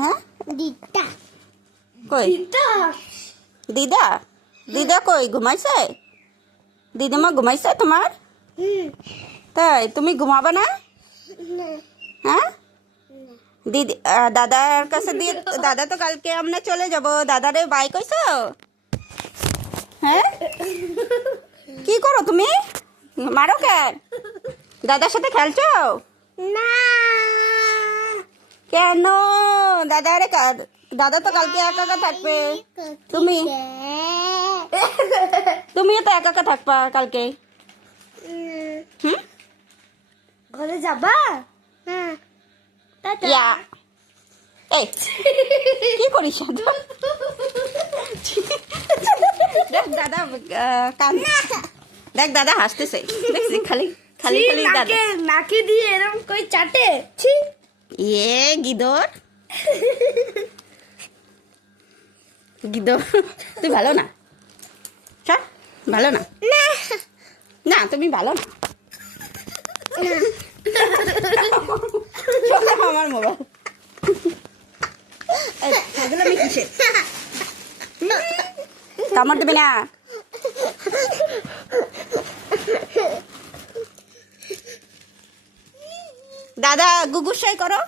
হ্যাঁ কই দিদা দিদা কই ঘুমাইছে? দিদিমা ঘুমাইছে তোমার? তাই তুমি ঘুমাবে না? হ্যাঁ দিদি দাদার কাছে দিয়ে দাদা তো কালকে আমরা চলে যাব। দাদারে বাই কইছো? হ্যাঁ কি করো তুমি? মারো কেন? দাদার সাথে খেলছো না কেন? দাদা তো কালকে একা একা থাকবে। তুমিও তো একা একা থাকবা কালকে। হুম ঘরে যাবা? হ্যাঁ ইয়া এই কি করিস দেখ দাদা কান দেখ দাদা হাসতেছে দেখছি খালি খালি খালি দাদা নাকি দিয়ে এরকম কই চাটে ছি গিদর গিদর তুই ভালো না ভালো না না তুমি ভালো না আমার মোবাইল আমি কিসে কামড় দেবে না। দাদা গুগুসাই করো।